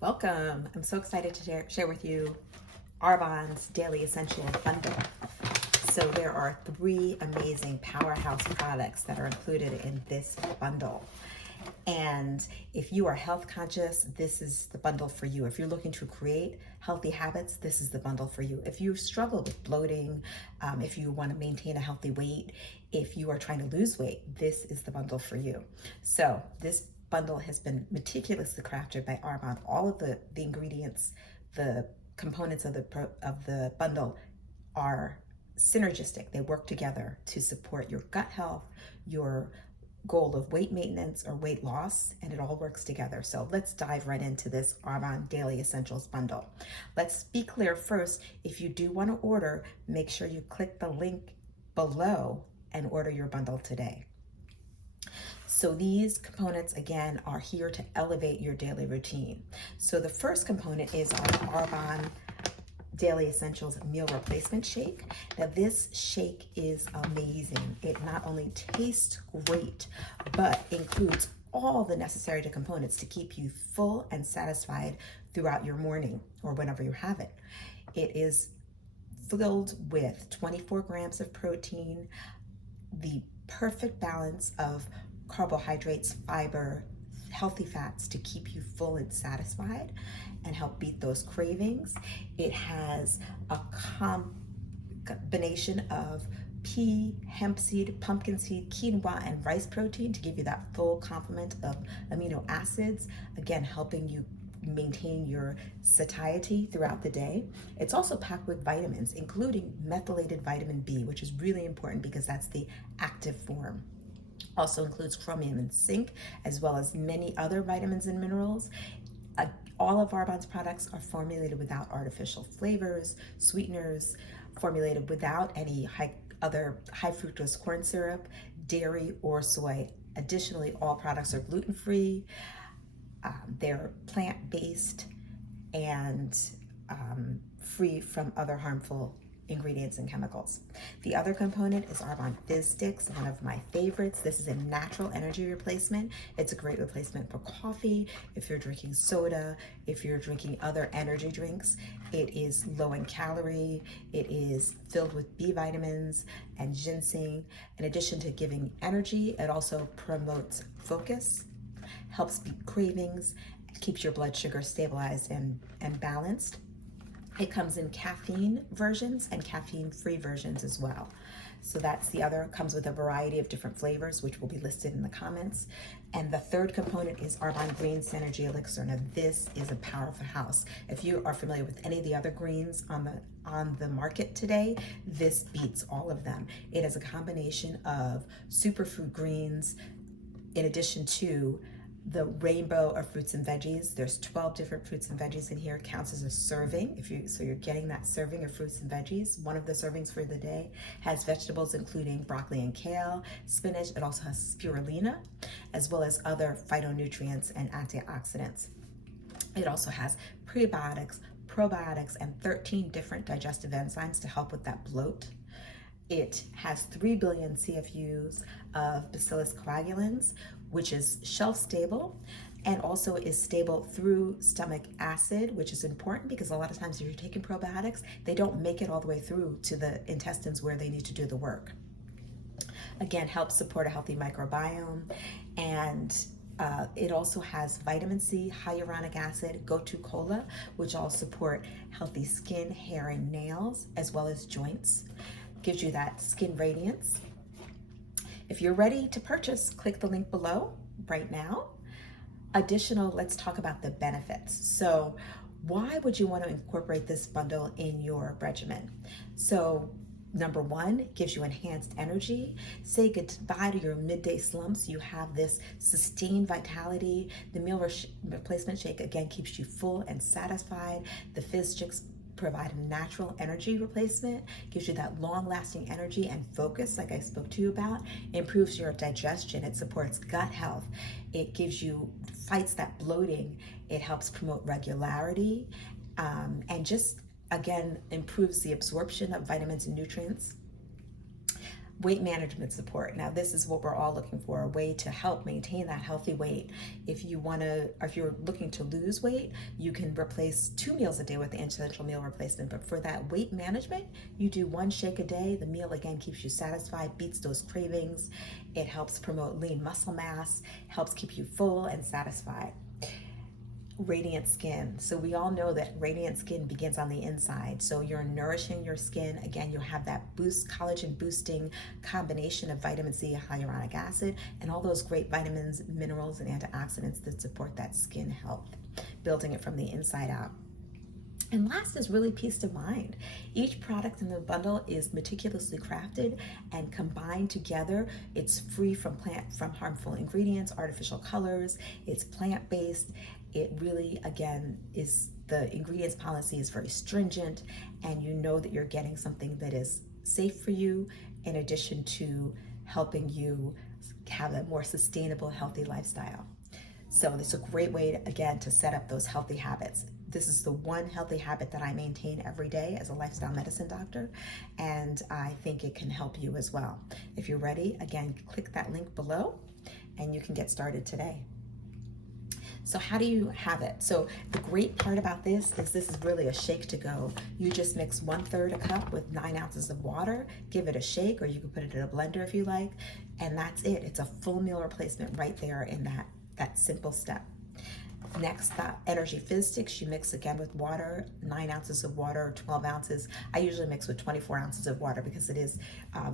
Welcome. I'm so excited to share with you Arbonne's Daily Essentials Bundle. So there are 3 amazing powerhouse products that are included in this bundle. And if you are health conscious, this is the bundle for you. If you're looking to create healthy habits, this is the bundle for you. If you struggle with bloating, if you want to maintain a healthy weight, if you are trying to lose weight, this is the bundle for you. So this bundle has been meticulously crafted by Arbonne. All of the ingredients, the components of the bundle are synergistic. They work together to support your gut health, your goal of weight maintenance or weight loss, and it all works together. So let's dive right into this Arbonne Daily Essentials Bundle. Let's be clear first, if you do want to order, make sure you click the link below and order your bundle today. So these components, again, are here to elevate your daily routine. So the first component is our Arbonne Daily Essentials Meal Replacement Shake. Now this shake is amazing. It not only tastes great, but includes all the necessary components to keep you full and satisfied throughout your morning or whenever you have it. It is filled with 24 grams of protein, the perfect balance of carbohydrates, fiber, healthy fats to keep you full and satisfied and help beat those cravings. It has a combination of pea, hemp seed, pumpkin seed, quinoa, and rice protein to give you that full complement of amino acids, again, helping you maintain your satiety throughout the day. It's also packed with vitamins, including methylated vitamin B, which is really important because that's the active form. Also includes chromium and zinc, as well as many other vitamins and minerals. All of Arbonne's products are formulated without artificial flavors, sweeteners, formulated without any other high fructose corn syrup, dairy, or soy. Additionally, all products are gluten-free, they're plant-based, and free from other harmful ingredients and chemicals. The other component is Arbonne Fizz Sticks, one of my favorites. This is a natural energy replacement. It's a great replacement for coffee, if you're drinking soda, if you're drinking other energy drinks. It is low in calorie. It is filled with B vitamins and ginseng. In addition to giving energy, it also promotes focus, helps beat cravings, keeps your blood sugar stabilized and balanced. It comes in caffeine versions and caffeine-free versions as well. So that's the other, comes with a variety of different flavors, which will be listed in the comments. And the third component is Arbonne Green Synergy Elixir. Now this is a powerhouse. If you are familiar with any of the other greens on the market today, this beats all of them. It is a combination of superfood greens in addition to the rainbow of fruits and veggies. There's 12 different fruits and veggies in here. It counts as a serving. So you're getting that serving of fruits and veggies. One of the servings for the day has vegetables including broccoli and kale, spinach. It also has spirulina, as well as other phytonutrients and antioxidants. It also has prebiotics, probiotics, and 13 different digestive enzymes to help with that bloat. It has 3 billion CFUs of Bacillus coagulans, which is shelf stable and also is stable through stomach acid, which is important because a lot of times if you're taking probiotics, they don't make it all the way through to the intestines where they need to do the work. Again, helps support a healthy microbiome, and it also has vitamin C, hyaluronic acid, gotu kola, which all support healthy skin, hair, and nails, as well as joints. Gives you that skin radiance. If you're ready to purchase, click the link below right now. Let's talk about the benefits. So why would you want to incorporate this bundle in your regimen? So number 1, gives you enhanced energy. Say goodbye to your midday slumps. You have this sustained vitality. The meal replacement shake, again, keeps you full and satisfied. The fizz sticks provide a natural energy replacement, gives you that long-lasting energy and focus like I spoke to you about, improves your digestion, it supports gut health, it fights that bloating, it helps promote regularity, and just, again, improves the absorption of vitamins and nutrients. Weight management support. Now, this is what we're all looking for, a way to help maintain that healthy weight. If you're looking to lose weight, you can replace 2 meals a day with the essential meal replacement. But for that weight management, you do 1 shake a day. The meal, again, keeps you satisfied, beats those cravings. It helps promote lean muscle mass, helps keep you full and satisfied. Radiant skin. So we all know that radiant skin begins on the inside. So you're nourishing your skin. Again, you'll have that collagen boosting combination of vitamin C, hyaluronic acid, and all those great vitamins, minerals, and antioxidants that support that skin health, building it from the inside out. And last is really peace of mind. Each product in the bundle is meticulously crafted and combined together. It's free from harmful ingredients, artificial colors. It's plant-based. It really, again, the ingredients policy is very stringent, and you know that you're getting something that is safe for you, in addition to helping you have a more sustainable, healthy lifestyle. So it's a great way, again, to set up those healthy habits. This is the one healthy habit that I maintain every day as a lifestyle medicine doctor, and I think it can help you as well. If you're ready, again, click that link below and you can get started today. So how do you have it? So the great part about this is really a shake to go. You just mix 1/3 a cup with 9 ounces of water, give it a shake, or you can put it in a blender if you like, and that's it. It's a full meal replacement right there in that simple step. Next, the energy fizz sticks, you mix again with water, 9 ounces of water, 12 ounces. I usually mix with 24 ounces of water because it is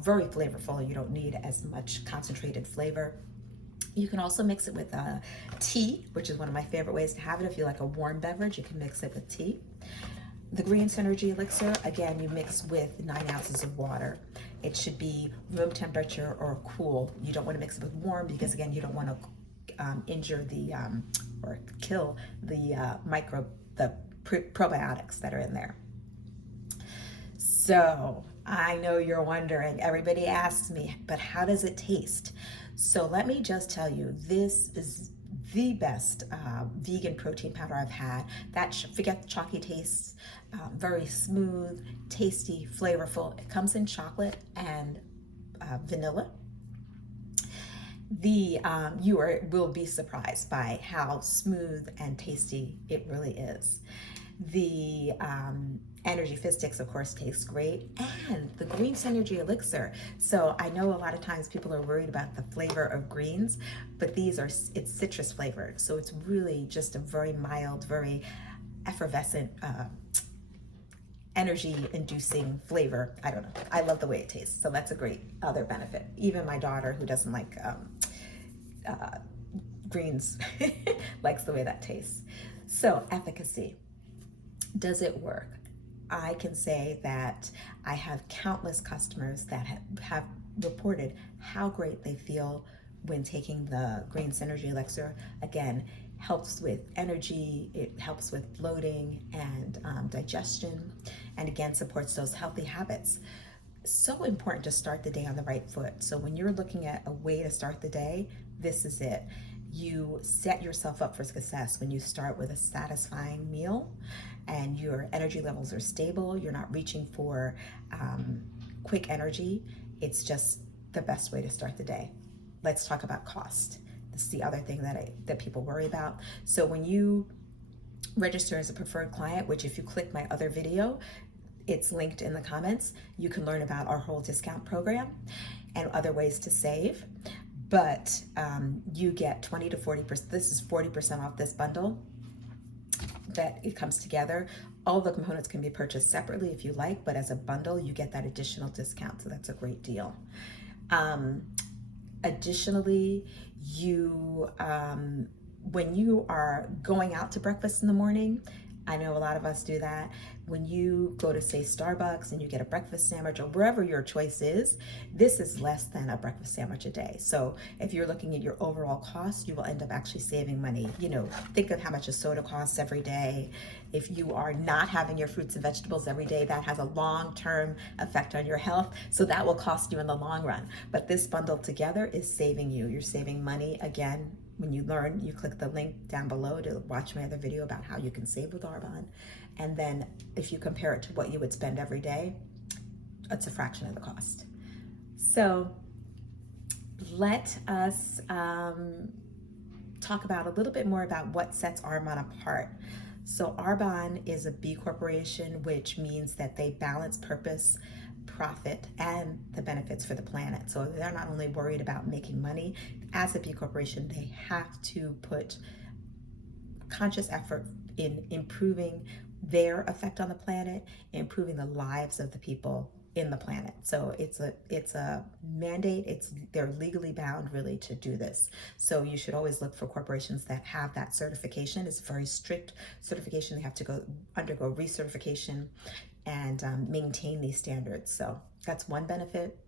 very flavorful. You don't need as much concentrated flavor. You can also mix it with tea, which is one of my favorite ways to have it. If you like a warm beverage, you can mix it with tea. The green synergy elixir, again, you mix with 9 ounces of water. It should be room temperature or cool. You don't want to mix it with warm because, again, you don't want to injure or kill the probiotics that are in there. So I know you're wondering, everybody asks me, but how does it taste? So let me just tell you, this is the best vegan protein powder I've had. Forget the chalky tastes, very smooth, tasty, flavorful. It comes in chocolate and vanilla. You will be surprised by how smooth and tasty it really is. The energy fizz sticks, of course, taste great, and the green synergy elixir. So I know a lot of times people are worried about the flavor of greens, but it's citrus flavored. So it's really just a very mild, very effervescent, energy inducing flavor. I don't know. I love the way it tastes. So that's a great other benefit. Even my daughter, who doesn't like greens, likes the way that tastes. So efficacy. Does it work? I can say that I have countless customers that have reported how great they feel when taking the green synergy elixir. Again, helps with energy, it helps with bloating and digestion, and again, supports those healthy habits. So important to start the day on the right foot. So when you're looking at a way to start the day, this is it. You set yourself up for success when you start with a satisfying meal and your energy levels are stable. You're not reaching for quick energy. It's just the best way to start the day. Let's talk about cost. This is the other thing that people worry about. So when you register as a preferred client, which if you click my other video, it's linked in the comments, you can learn about our whole discount program and other ways to save. But you get 20 to 40%, this is 40% off this bundle that it comes together. All the components can be purchased separately if you like, but as a bundle, you get that additional discount, so that's a great deal. Additionally, when you are going out to breakfast in the morning, I know a lot of us do that. When you go to, say, Starbucks and you get a breakfast sandwich or wherever your choice is, this is less than a breakfast sandwich a day. So if you're looking at your overall cost, you will end up actually saving money. You know, think of how much a soda costs every day. If you are not having your fruits and vegetables every day, that has a long-term effect on your health. So that will cost you in the long run. But this bundle together is saving you. You're saving money. Again, when you learn, you click the link down below to watch my other video about how you can save with Arbonne. And then if you compare it to what you would spend every day, it's a fraction of the cost. So let us talk about a little bit more about what sets Arbonne apart. So Arbonne is a B corporation, which means that they balance purpose, profit, and the benefits for the planet. So they're not only worried about making money. As a B corporation, they have to put conscious effort in improving their effect on the planet, improving the lives of the people in the planet. So it's a mandate. They're legally bound really to do this. So you should always look for corporations that have that certification. It's a very strict certification. They have to undergo recertification and maintain these standards. So that's one benefit.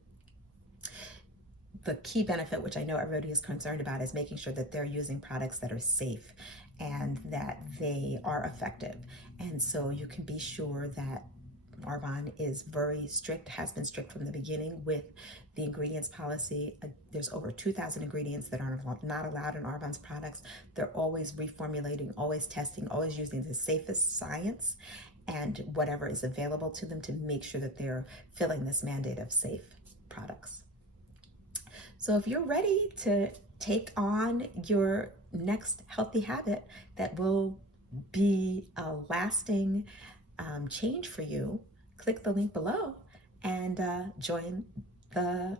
The key benefit, which I know everybody is concerned about, is making sure that they're using products that are safe and that they are effective. And so you can be sure that Arbonne is very strict, has been strict from the beginning with the ingredients policy. There's over 2,000 ingredients that are not allowed in Arbonne's products. They're always reformulating, always testing, always using the safest science and whatever is available to them to make sure that they're filling this mandate of safe products. So if you're ready to take on your next healthy habit that will be a lasting change for you, click the link below and join the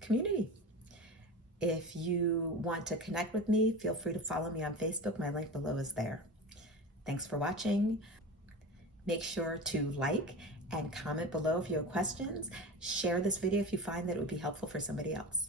community. If you want to connect with me, feel free to follow me on Facebook. My link below is there. Thanks for watching. Make sure to like and comment below if you have questions. Share this video if you find that it would be helpful for somebody else.